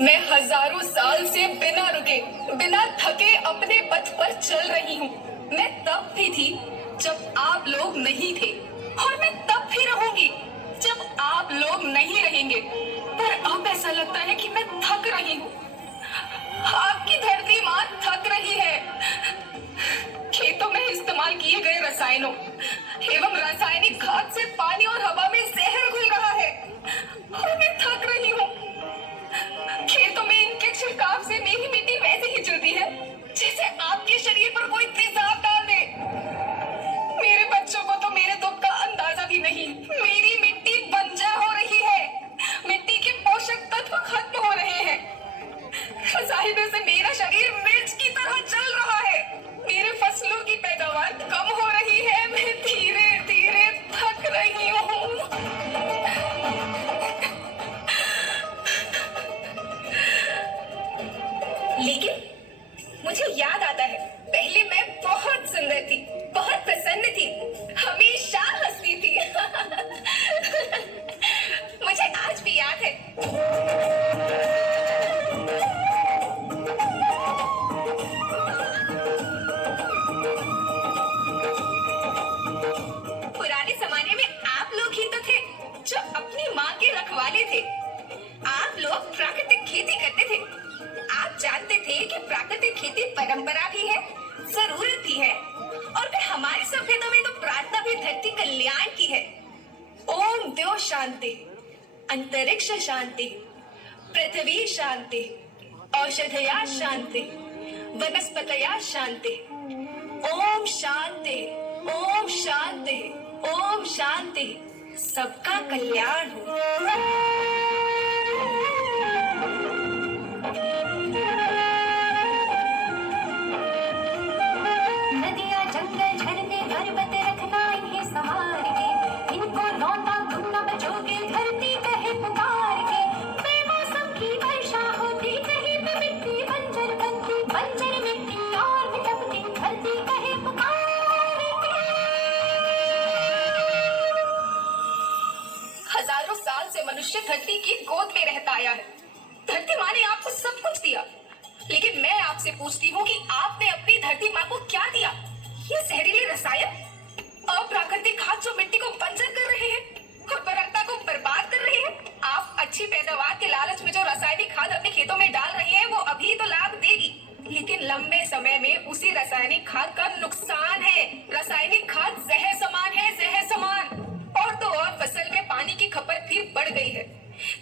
मैं हजारों साल से बिना रुके, बिना थके अपने पथ पर चल रही हूँ। मैं तब भी थी जब आप लोग नहीं थे, और मैं तब भी रहूंगी जब आप लोग नहीं रहेंगे। पर अब ऐसा लगता है कि मैं थक रही हूँ। आपकी धरती माँ थक रही है। खेतों में इस्तेमाल किए गए रसायनों एवं रासायनिक खाद से पानी और हवा में जहर घुल रहा है, और मैं थक रही हूँ। खेतों में इनके छिड़काव से मेरी मिट्टी वैसे ही चलती है जैसे आपके शरीर पर कोई तेजाब डाल दे। मेरे बच्चों को तो मेरे दुख का अंदाजा भी नहीं। मेरी मिट्टी बंजर हो रही है, मिट्टी के पोषक तत्व खत्म हो रहे हैं। रसायनों से मेरा शरीर मिर्च की तरह जल रहा है। मेरे फसलों की पैदावार कम हो रही है। मैं धीरे धीरे थक रही हूँ। लेकिन मुझे याद आता है, पहले मैं बहुत सुंदर थी, बहुत प्रसन्न थी, हमेशा हंसती थी। मुझे आज भी याद है। पुराने जमाने में आप लोग ही तो थे जो अपनी माँ के रखवाले थे। आप लोग प्राकृतिक खेती करते थे। आप जानते थे कि प्राकृतिक खेती परंपरा भी है, जरूरत भी है, और फिर हमारी सभ्यता में तो प्रार्थना भी धरती कल्याण की है। ओम द्यो शांति, अंतरिक्ष शांति, पृथ्वी शांति, औषधया शांति, वनस्पतया शांति। ओम शांति, ओम शांति, ओम शांति। सबका कल्याण हो। नदियाँ जंगल झरने पर्वत रखना इन्हें संभाल के, इनको लौटा तुम न बचोगे धरती कहे पुकार के। बेमौसम की वर्षा होती कहीं पे मिट्टी बंजर बनती, बंजर मिट्टी और भी तपती धरती कहे पुकार के। हजारों साल से मनुष्य धरती की गोद में रहता आया है। धरती माँ ने आपको सब कुछ दिया, लेकिन मैं आपसे पूछती हूँ कि आपने अपनी धरती माँ को क्या दिया? ये जहरीले रसायन, अप्राकृतिक खाद जो मिट्टी को बंजर कर रहे हैं, उर्वरकता को बर्बाद कर रहे हैं। आप अच्छी पैदावार के लालच में जो रासायनिक खाद अपने खेतों में डाल रहे हैं, वो अभी तो लाभ देगी, लेकिन लंबे समय में उसी रासायनिक खाद का नुकसान है। रासायनिक खाद जहर समान है, जहर समान। और तो और फसल में पानी की खपत फिर बढ़ गई है,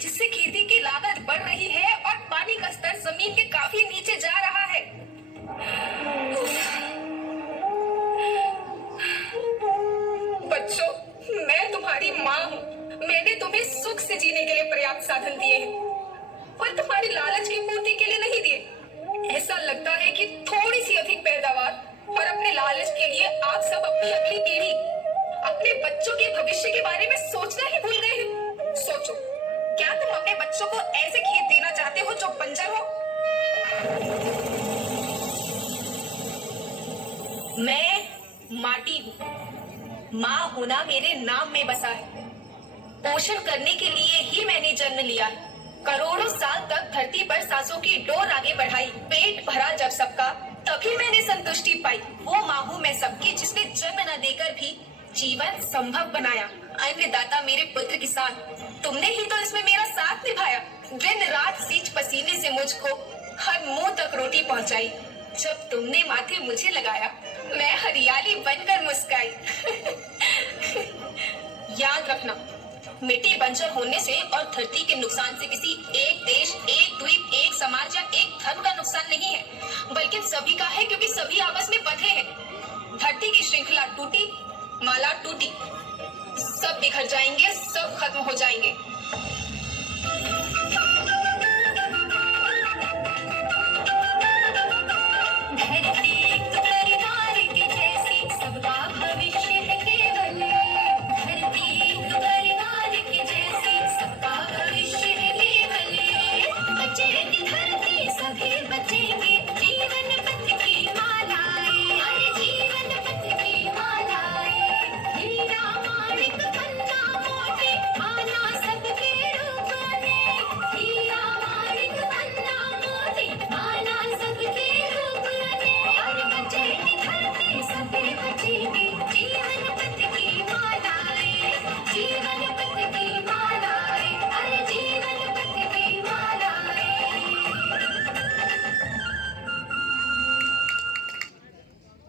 जिससे खेती की लागत बढ़ रही है और पानी का स्तर जमीन के काफी नीचे जा रहा है। बच्चों, मैं तुम्हारी माँ हूँ। मैंने तुम्हें सुख से जीने के लिए पर्याप्त साधन दिए हैं, पर तुम्हारी लालच की पूर्ति के लिए नहीं दिए। ऐसा लगता है कि थोड़ी सी अधिक पैदावार और अपने लालच के लिए आप सब अपनी अगली पीढ़ी, अपने बच्चों के भविष्य के बारे में सोचना ही भूल गए हैं। सोचो, क्या तुम अपने बच्चों को ऐसे खेत देना चाहते हो जो बंजर हो? मैं माटी हूँ। माँ होना मेरे नाम में बसा है। पोषण करने के लिए ही मैंने जन्म लिया। करोड़ों साल तक धरती पर सांसों की डोर आगे बढ़ाई। पेट भरा जब सबका, तभी मैंने संतुष्टि पाई। वो माँ हूँ मैं सबकी, जिसने जन्म न देकर भी जीवन संभव बनाया। अन्नदाता मेरे पुत्र किसान, तुमने ही तो इसमें मेरा साथ निभाया। दिन रात सींच पसीने से मुझको हर मुंह तक रोटी पहुंचाई। जब तुमने माथे मुझे लगाया, मैं हरियाली बनकर मुस्काई। याद रखना, मिट्टी बंजर होने से और धरती के नुकसान से किसी एक देश, एक द्वीप, एक समाज या एक धर्म का नुकसान नहीं है, बल्कि सभी का है, क्योंकि सभी आपस में बंधे हैं। धरती की श्रृंखला टूटी, माला टूटी, सब बिखर जाएंगे, सब खत्म हो जाएंगे।